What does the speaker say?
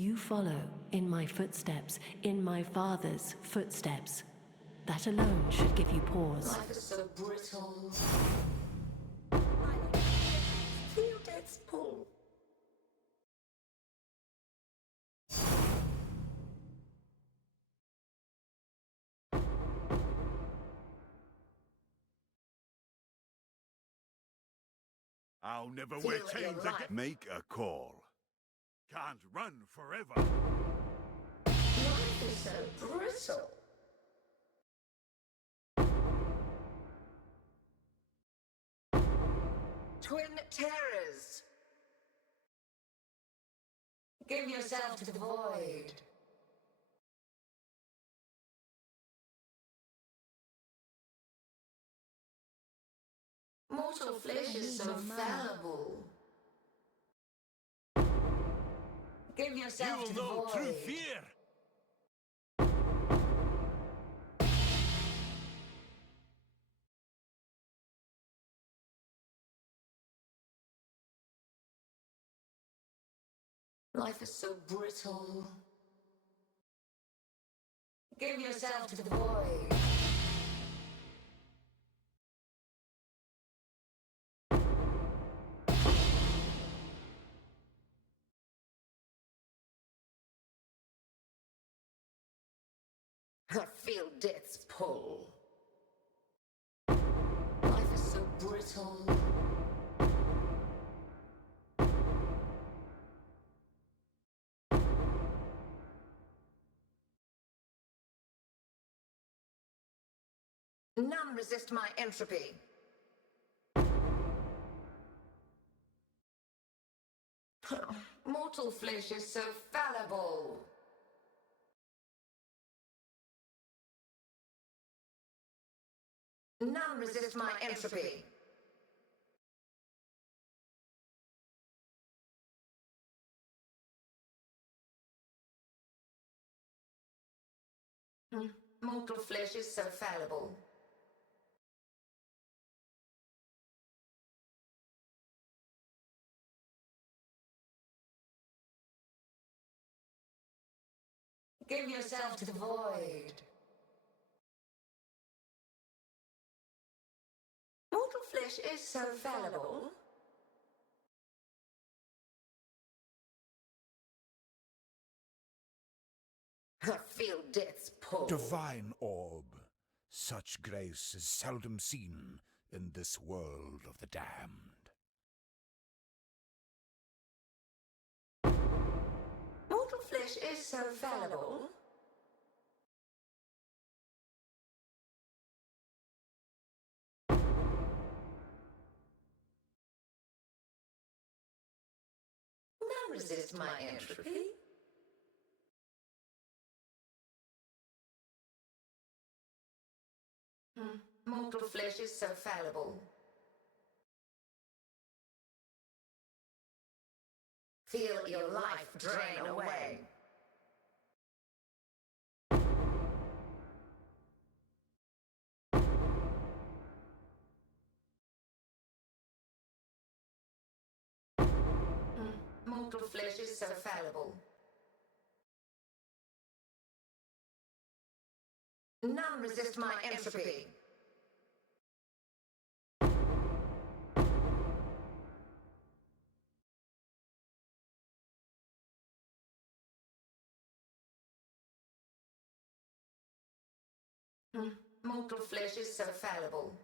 You follow in my footsteps, in my father's footsteps. That alone should give you pause. Life is so brittle. Feel death's pull. I'll never wear chains again. Make a call. Can't run forever. Life is so brittle. Twin terrors. Give yourself to the void. Mortal flesh is so fallible. Give yourself to the You'll know void. true fear. Life is so brittle. Give yourself to the void. I feel death's pull. Life is so brittle. None resist my entropy. Mortal flesh is so fallible. None resist my entropy. Mortal flesh is so fallible. Give yourself to the void. Mortal flesh is so fallible. I feel death's pull. Divine orb. Such grace is seldom seen in this world of the damned. Mortal flesh is so fallible. None resist my entropy. Mortal flesh is so fallible. Feel your life drain away. Mortal flesh is so fallible. None resist my entropy. Mortal flesh is so fallible.